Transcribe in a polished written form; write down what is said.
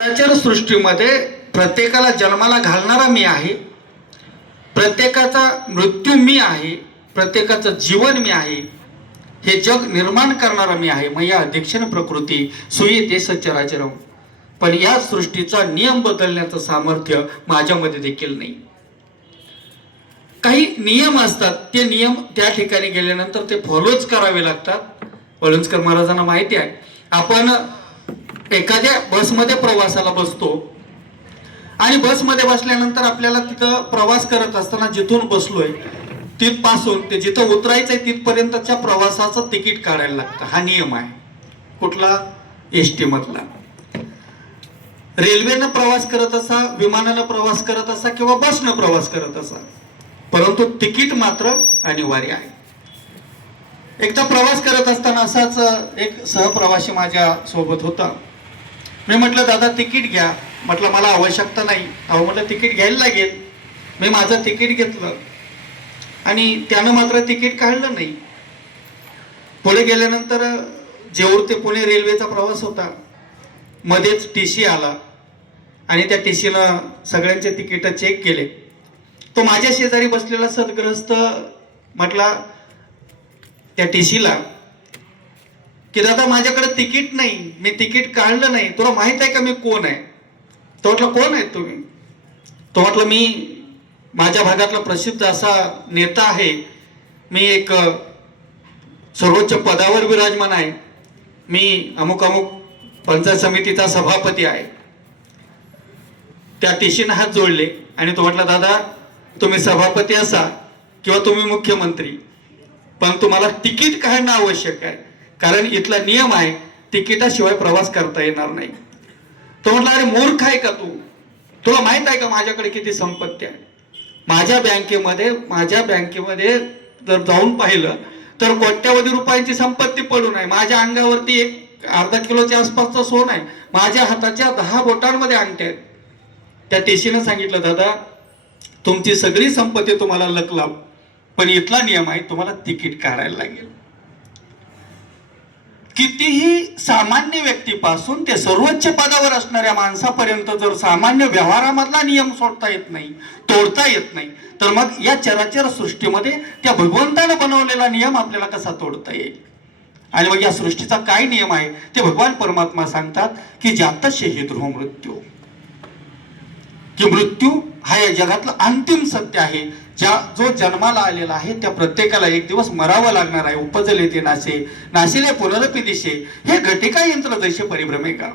चराचर सृष्टीमध्ये प्रत्येकाला जन्माला घालणारा मी आहे, प्रत्येकाचा मृत्यू मी आहे, प्रत्येकाचं जीवन मी आहे, हे जग निर्माण करणारा मी आहे. मया अध्यक्षण प्रकृती सुयेते सचराचरम. पण या सृष्टीचा नियम बदलण्याचं सामर्थ्य माझ्यामध्ये देखील नाही. काही नियम असतात, ते नियम त्या ठिकाणी गेल्यानंतर ते फॉलोच करावे लागतात. वळुंजकर महाराजांना माहिती आहे, आपण एखाद्या बसमध्ये प्रवासाला बसतो आणि बसमध्ये बसल्यानंतर आपल्याला तिथं प्रवास करत असताना जिथून बसलोय तिथपासून ते जिथं उतरायचंय तिथपर्यंतच्या प्रवासाचं तिकीट काढायला लागतं. हा नियम आहे. कुठला? एसटी मधला. रेल्वेनं प्रवास करत असा, विमानानं प्रवास करत असा किंवा बसनं प्रवास करत असा, परंतु तिकीट मात्र अनिवार्य आहे. एकदा प्रवास करत असताना असाच एक सहप्रवासी माझ्या सोबत होता. मी म्हटलं, दादा तिकीट घ्या. म्हटलं, मला आवश्यकता नाही. अहो म्हटलं, तिकीट घ्यायला लागेल. मी माझं तिकीट घेतलं आणि त्यानं मात्र तिकीट काढलं नाही. पुढे गेल्यानंतर जेऊर ते पुणे रेल्वेचा प्रवास होता. मध्येच टीसी आला आणि त्या टीसीनं सगळ्यांचे तिकीट चेक केले. तो माझ्या शेजारी बसलेला सदग्रस्त म्हटला त्या टीसीला की दादा, माझ्याकडे तिकीट नाही, मी तिकीट काढलं नाही, तुला माहित आहे का मी कोण आहे? तो म्हटलं, कोण आहे तुम्ही? तो म्हटलं, मी माझ्या भागातला प्रसिद्ध असा नेता आहे, मी एक सर्वोच्च पदावर विराजमान आहे, मी अमुक अमुक पंचायत समितीचा सभापती आहे. त्या टीसीने हात जोडले आणि तो म्हटला, दादा तुम्ही सभापती असा किंवा तुम्ही मुख्यमंत्री, पण तुम्हाला तिकीट काढणं आवश्यक आहे, कारण इथला नियम आहे, तिकिटाशिवाय प्रवास करता येणार नाही. तो म्हटला, अरे मूर्ख आहे का तू? तुला माहित आहे का माझ्याकडे किती संपत्ती आहे? माझ्या बँकेमध्ये जर जाऊन पाहिलं तर कोट्यावधी रुपयांची संपत्ती पडून आहे. माझ्या अंगावरती एक अर्धा किलोच्या आसपासचं सोनं आहे. माझ्या हाताच्या 10 बोटांमध्ये अंगठ्या आहेत. त्या टीसीनं सांगितलं, दादा तुमची सगळी संपत्ती तुम्हाला लकलाव, पण इथला नियम आहे, तुम्हाला तिकीट काढायला लागेल. कितीही सामान्य व्यक्तीपासून ते सर्वोच्च पदावर असणाऱ्या माणसापर्यंत जर सामान्य व्यवहारामधला नियम सोडता येत नाही, तोडता येत नाही, तर मग या चराचर सृष्टीमध्ये त्या भगवंतानं बनवलेला नियम आपल्याला कसा तोडता येईल? आणि मग या सृष्टीचा काय नियम आहे ते भगवान परमात्मा सांगतात की जातस्य हि ध्रुव मृत्यू, की मृत्यू हा या जगातलं अंतिम सत्य आहे. जो जन्माला आलेला आहे त्या प्रत्येकाला एक दिवस मरावं लागणार आहे. उपजले ते नासे, नाशिले पुनरपि दिशे, हे घटिका यंत्र जैसे परिभ्रमे का.